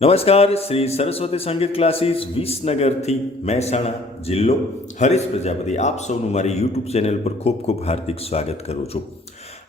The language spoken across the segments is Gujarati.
નમસ્કાર, શ્રી સરસ્વતી સંગીત ક્લાસીસ વિસનગરથી મહેસાણા જિલ્લો હરીશ પ્રજાપતિ આપ સૌનું મારી યુટ્યુબ ચેનલ પર ખૂબ ખૂબ હાર્દિક સ્વાગત કરું છું.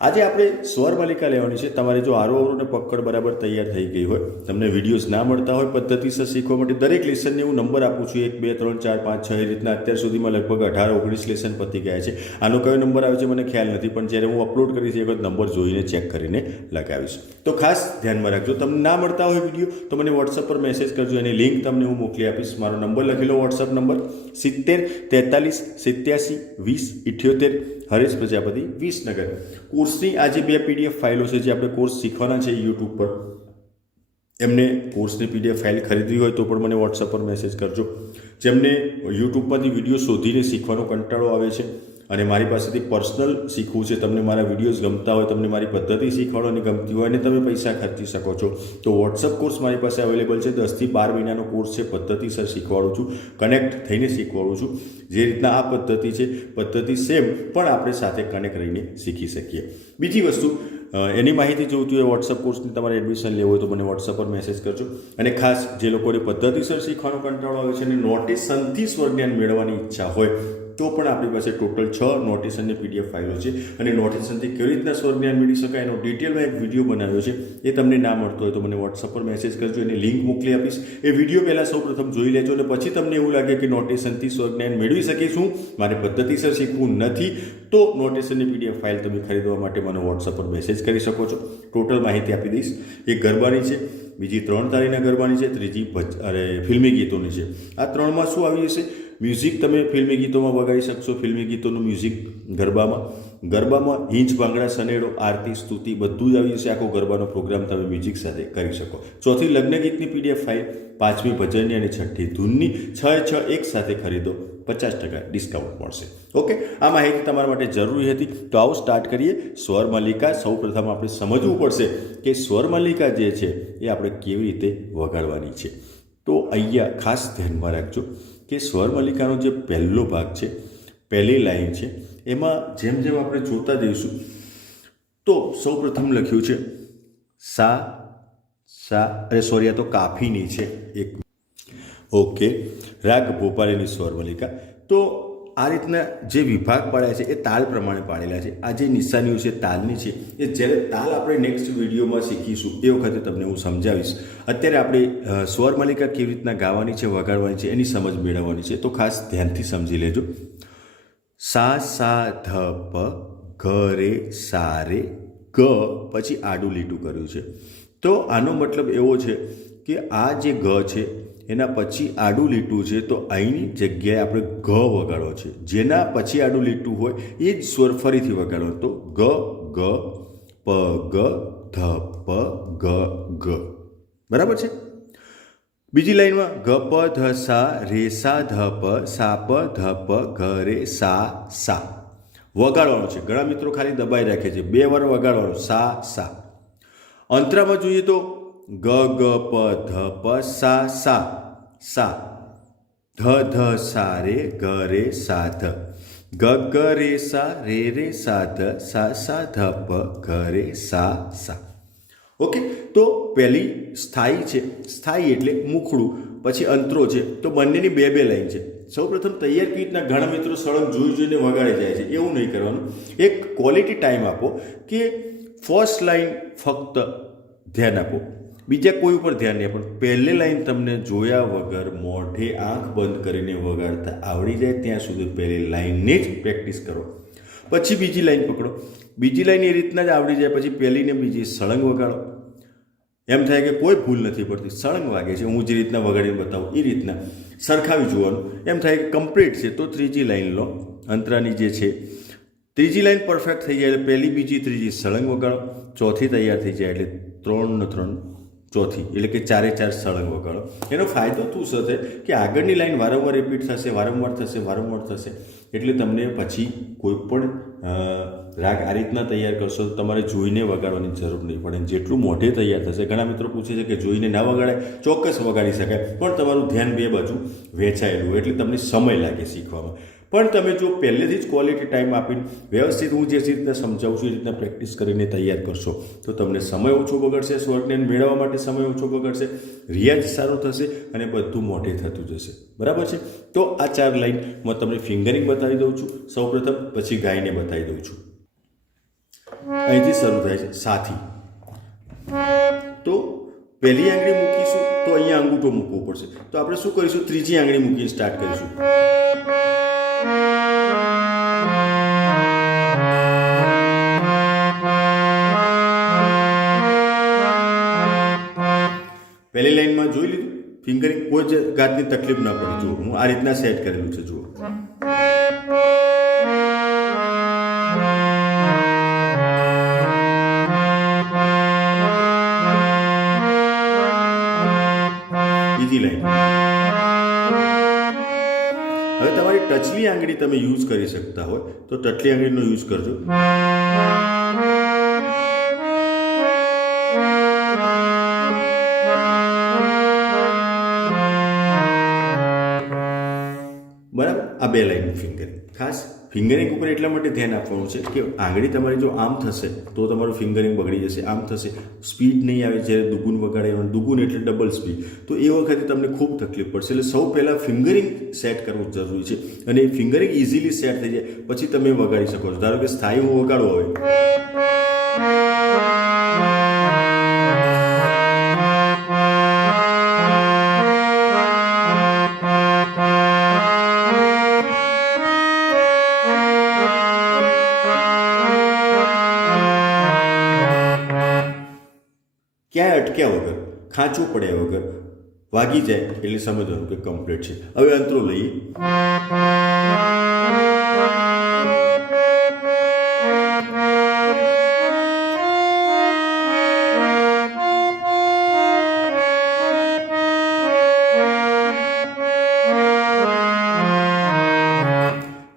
આજે આપણે સ્વર માલિકા લેવાની છે. તમારે જો આરોહ ને પકડ બરાબર તૈયાર થઈ ગઈ હોય, તમને વિડીયોઝ ના મળતા હોય પદ્ધતિસર શીખવા માટે, દરેક લેસનને હું નંબર આપું છું 1 2 3 4 5 6 એ રીતના. અત્યાર સુધીમાં લગભગ 18-19 લેસન પતી ગયા છે. આનો કયો નંબર આવે છે મને ખ્યાલ નથી, પણ જ્યારે હું અપલોડ કરીશ એ વખત નંબર જોઈને ચેક કરીને લગાવીશ. તો ખાસ ધ્યાનમાં રાખજો. તમને ના મળતા હોય વિડીયો તો મને વોટ્સઅપ પર મેસેજ કરજો, એની લિંક તમને હું મોકલી આપીશ. મારો નંબર લખી લો, વોટ્સઅપ નંબર 70 43 87 20 78, હરેશ પ્રજાપતિ વિસનગર. કોર્સની આજે 2 PDF ફાઇલો છે જે આપણે કોર્સ શીખવાના છે યુટ્યુબ પર. એમને કોર્સની PDF ફાઇલ ખરીદવી હોય તો પણ મને વોટ્સઅપ પર મેસેજ કરજો. જેમને યુટ્યુબમાંથી વિડીયો શોધીને શીખવાનો કંટાળો આવે છે અને મારી પાસેથી પર્સનલ શીખવું છે, તમને મારા વિડીયોઝ ગમતા હોય, તમને મારી પદ્ધતિ શીખવાડવાની ગમતી હોય અને તમે પૈસા ખર્ચી શકો છો, તો વોટ્સઅપ કોર્સ મારી પાસે અવેલેબલ છે. 10 થી 12 મહિનાનો કોર્સ છે. પદ્ધતિસર શીખવાડું છું, કનેક્ટ થઈને શીખવાડું છું. જે રીતના આ પદ્ધતિ છે, પદ્ધતિ સેમ પણ આપણે સાથે કનેક્ટ રહીને શીખી શકીએ. બીજી વસ્તુ, એની માહિતી જોઈતી હોય, વોટ્સઅપ કોર્સની તમારે એડમિશન લેવું હોય તો મને વોટ્સઅપ પર મેસેજ કરજો. અને ખાસ જે લોકોને પદ્ધતિસર શીખવાનો કંટાળો આવે છે અને નોટેશનથી સ્વર જ્ઞાન મેળવવાની ઈચ્છા હોય તો પણ આપણી પાસે ટોટલ 6 નોટેશનની PDF ફાઇલો છે. અને નોટેશનથી કેવી રીતના સ્વર જ્ઞાન મેળવી શકાય એનો ડિટેલમાં એક વિડીયો બનાવ્યો છે. એ તમને ના મળતો હોય તો મને વોટ્સઅપ પર મેસેજ કરજો, એની લિંક મોકલી આપીશ. એ વિડીયો પહેલાં સૌપ્રથમ જોઈ લેજો અને પછી તમને એવું લાગે કે નોટેશનથી સ્વર જ્ઞાન મેળવી શકીશું, મારે પદ્ધતિસર શીખવું નથી, તો નોટેશનની PDF ફાઇલ તમે ખરીદવા માટે મને વોટ્સઅપ પર મેસેજ કરી શકો છો. ટોટલ માહિતી આપી દઈશ. એક ગરબાની છે, બીજી 3 તારીખના ગરબાની છે, ત્રીજી ફિલ્મી ગીતોની છે. આ 3માં શું આવી જશે? મ્યુઝિક તમે ફિલ્મી ગીતોમાં વગાડી શકશો. ફિલ્મી ગીતોનું મ્યુઝિક ગરબામાં હિંચ, ભાંગડા, સનેડો, આરતી, સ્તુતિ બધું જ આવી જશે. આખો ગરબાનો પ્રોગ્રામ તમે મ્યુઝિક સાથે કરી શકો. ચોથી લગ્ન ગીતની PDF ફાઇલ, 5મી ભજનની અને 6ઠ્ઠી ધૂનની 6 એક સાથે ખરીદો, 50% ડિસ્કાઉન્ટ મળશે. ઓકે, આ માહિતી તમારા માટે જરૂરી હતી. તો આવો સ્ટાર્ટ કરીએ. સ્વર માલિકા સૌ પ્રથમ આપણે સમજવું પડશે કે સ્વર માલિકા જે છે એ આપણે કેવી રીતે વગાડવાની છે. તો અહીંયા ખાસ ધ્યાનમાં રાખજો કે સ્વર માલિકાનો જે પહેલો ભાગ છે, પહેલી લાઈન છે, એમાં જેમ જેમ આપણે જોતા જઈશું તો સૌ પ્રથમ લખ્યું છે સા સા, અરે સોરી, આ તો કાફીની છે એક. ઓકે, રાગ ભોપાલીની સ્વર માલિકા. તો આ રીતના જે વિભાગ પાડ્યા છે એ તાલ પ્રમાણે પાડેલા છે. આ જે નિશાનીઓ છે તાલની છે, એ જ્યારે તાલ આપણે નેક્સ્ટ વિડીયોમાં શીખીશું એ વખતે તમને હું સમજાવીશ. અત્યારે આપણે સ્વર માલિકા કેવી રીતના ગાવાની છે, વગાડવાની છે, એની સમજ મેળવવાની છે. તો ખાસ ધ્યાનથી સમજી લેજો. સા સા ધ પ, ઘ રે સા રે ગ, પછી આડું લીટું કર્યું છે. તો આનો મતલબ એવો છે કે આ જે ગ છે એના પછી આડું લીટું છે, તો અહીંની જગ્યાએ આપણે ગ વગાડવો છે. જેના પછી આડું લીટું હોય એ જ સ્વર ફરીથી વગાડવો. તો ગ ગ પ ગ ધ પ ગ ગ, બરાબર છે. બીજી લાઈનમાં ગ પ ધ સા રે સા ધ પ સા પ ધ પ ઘ રે સા સા વગાડવાનો છે. ઘણા મિત્રો ખાલી દબાઈ રાખે છે, 2 વાર વગાડવાનો, સા સા. અંતરામાં જોઈએ તો ગ ગ પ ધ પ સા સા સા, ધ ધ સા રે ગ રે સા ધ, ગ ગ રે સા રે સા ધ, સા સા ધ પ ઘ રે સા સા. ઓકે, તો પહેલી સ્થાયી છે. સ્થાયી એટલે મુખડું, પછી અંતરો છે. તો બંનેની 2 લાઈન છે. સૌપ્રથમ તૈયાર કેવી રીતના, ઘણા મિત્રો સળંગ જોઈને વગાડી જાય છે, એવું નહીં કરવાનું. એક ક્વોલિટી ટાઈમ આપો કે ફર્સ્ટ લાઈન ફક્ત ધ્યાન આપો, બીજા કોઈ ઉપર ધ્યાન નહીં આપો. પહેલી લાઈન તમને જોયા વગર મોઢે આંખ બંધ કરીને વગાડતા આવડી જાય ત્યાં સુધી પહેલી લાઈનની જ પ્રેક્ટિસ કરો. પછી બીજી લાઈન પકડો, બીજી લાઈન એ રીતના જ આવડી જાય પછી પહેલીને બીજી સળંગ વગાડો. એમ થાય કે કોઈ ભૂલ નથી પડતી, સળંગ વાગે છે, હું જે રીતના વગાડીને બતાવું એ રીતના સરખાવી જોવાનું. એમ થાય કે કમ્પ્લીટ છે તો ત્રીજી લાઈન લો, અંતરાની જે છે. ત્રીજી લાઈન પરફેક્ટ થઈ જાય એટલે પહેલી, બીજી, ત્રીજી સળંગ વગાડો. ચોથી તૈયાર થઈ જાય એટલે 3 ને 3 ચોથી, એટલે કે 4 4 સળંગ વગાડો. એનો ફાયદો શું થશે કે આગળની લાઈન વારંવાર રિપીટ થશે, વારંવાર થશે. એટલે તમને પછી કોઈ પણ રાગ આ રીતના તૈયાર કરશો તો તમારે જોઈને વગાડવાની જરૂર નહીં પડે. જેટલું મોઢે તૈયાર થશે, ઘણા મિત્રો પૂછે છે કે જોઈને ના વગાડાય, ચોક્કસ વગાડી શકાય, પણ તમારું ધ્યાન 2 બાજુ વહેંચાયેલું હોય એટલે તમને સમય લાગે શીખવામાં. પણ તમે જો પહેલેથી જ ક્વોલિટી ટાઈમ આપીને વ્યવસ્થિત હું જે રીતના સમજાવું છું એ રીતના પ્રેક્ટિસ કરીને તૈયાર કરશો તો તમને સમય ઓછો બગડશે, સ્વરને મેળવવા માટે સમય ઓછો બગડશે, રિયાઝ સારો થશે અને બધું મોઢે થતું જશે. બરાબર છે? તો આ 4 લાઈન હું તમને ફિંગરિંગ બતાવી દઉં છું સૌપ્રથમ, પછી ગાઈને બતાવી દઉં છું. અહીંથી શરૂ થાય છે સાથી. તો પહેલી આંગળી મૂકીશું તો અહીંયા અંગૂઠો મૂકવો પડશે. તો આપણે શું કરીશું? ત્રીજી આંગળી મૂકીને સ્ટાર્ટ કરીશું. પહેલી લાઈનમાં જોઈ લીધું ફિંગરિંગ, કોઈ જ ગાતની તકલીફ ના પડી. જુઓ હું આ રીતના સેટ કરેલું છે. જુઓ બીજી લાઈન. હવે તમારી ટચલી આંગળી તમે યુઝ કરી શકતા હોય તો ટચલી આંગળીનો યુઝ કરજો. બરાબર? આ 2 લાઈનનું ફિંગરિંગ. ખાસ ફિંગરિંગ ઉપર એટલા માટે ધ્યાન આપવાનું છે કે આંગળી તમારી જો આમ થશે તો તમારું ફિંગરિંગ બગડી જશે, આમ થશે સ્પીડ નહીં આવે. જ્યારે દુગુન વગાડે, દુગુન એટલે ડબલ સ્પીડ, તો એ વખતે તમને ખૂબ તકલીફ પડશે. એટલે સૌ પહેલાં ફિંગરિંગ સેટ કરવું જરૂરી છે અને એ ફિંગરિંગ ઇઝીલી સેટ થઈ જાય પછી તમે વગાડી શકો છો. ધારો કે સ્થાયી હું વગાડું હવે, ક્યાંય અટક્યા વગર, ખાંચું પડ્યા વગર વાગી જાય એટલે સમજવાનું કે કમ્પ્લીટ છે. હવે અંતરો લઈએ.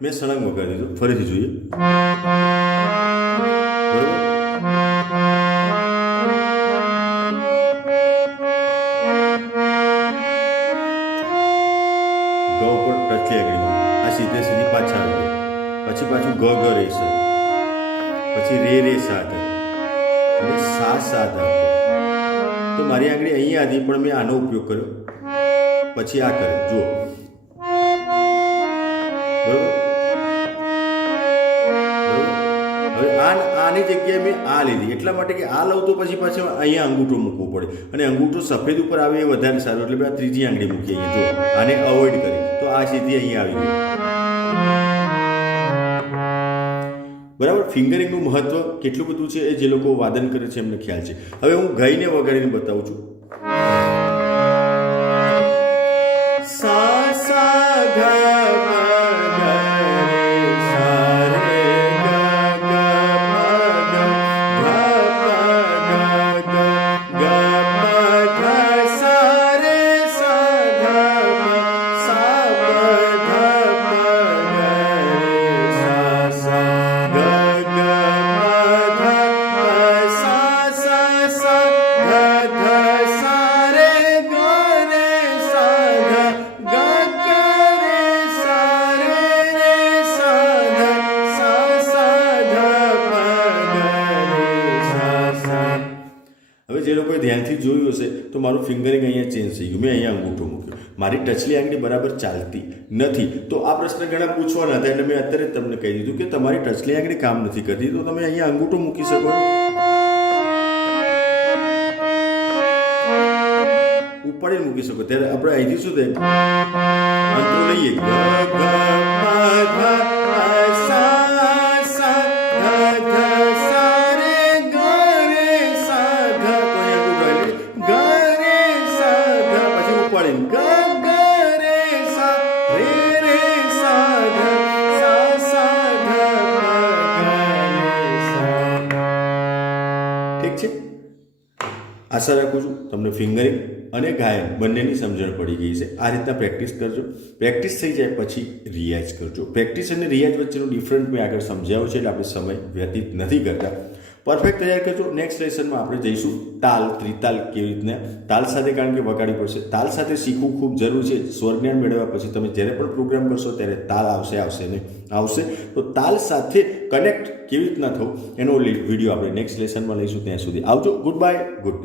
મેં સળંગ વગાડી દીધું, ફરીથી જોઈએ. બરોબર? સીધી પાછા આવી ગયા, પછી પાછું ગ ગ રે છે, પછી રે રે સાધ અને સા સાધ. તો મારી આંગળી અહીંયા હતી પણ મેં આનો ઉપયોગ કર્યો, પછી આ કર્યો. જુઓ બરોબર. હવે આની જગ્યાએ મેં આ લીધી એટલા માટે કે આ લઉં તો પછી પાછું અહીંયા અંગૂઠો મૂકવો પડે અને અંગૂઠો સફેદ ઉપર આવે એ વધારે સારું. એટલે મેં આ ત્રીજી આંગળી મૂકી અહીંયા. જો આને અવોઇડ કરી તો આ સીધી અહીંયા આવી ગઈ. બરાબર? ફિંગરિંગનું મહત્વ કેટલું બધું છે એ જે લોકો વાદન કરે છે એમને ખ્યાલ છે. હવે હું ગાઈને વગાડીને બતાવું છું. સા સા ગ જે લોકોએ ધ્યાનથી જોયું હશે તો મારું ફિંગરિંગ અહીંયા ચેન્જ થઈ ગયું. મેં અહીંયા અંગૂઠો મૂક્યો, મારી ટચલી આંગળી બરાબર ચાલતી નથી. તો આ પ્રશ્ન ઘણા પૂછવાના હતા એટલે મેં અત્યારે જ તમને કહી દીધું કે તમારી ટચલી આંગળી કામ નથી કરતી તો તમે અહીંયા અંગૂઠો મૂકી શકો, ઉપાડીને મૂકી શકો. ત્યારે આપણે અહીંથી શું થાય, અંતરો લઈએ. ઠીક છે? આશા રાખું છું તમને ફિંગરિંગ અને ગાયન બંનેની સમજણ પડી ગઈ છે. આ રીતના પ્રેક્ટિસ કરજો. પ્રેક્ટિસ થઈ જાય પછી રિયાઝ કરજો. પ્રેક્ટિસ અને રિયાઝ વચ્ચેનો ડિફરન્ટ મેં આગળ સમજાવ્યો છે એટલે આપણે સમય વ્યતીત નથી કરતા. પરફેક્ટ તૈયાર કરજો. નેક્સ્ટ લેસનમાં આપણે જઈશું તાલ, ત્રિતાલ કેવી રીતના તાલ સાથે, કારણ કે વગાડવી પડશે. તાલ સાથે શીખવું ખૂબ જરૂરી છે. સ્વરજ્ઞાન મેળવ્યા પછી તમે જ્યારે પણ પ્રોગ્રામ કરશો ત્યારે તાલ આવશે નહીં આવશે, તો તાલ સાથે કનેક્ટ કેવી રીતના થવું એનો વિડીયો આપણે નેક્સ્ટ લેસનમાં લઈશું. ત્યાં સુધી આવજો. Good bye, good day.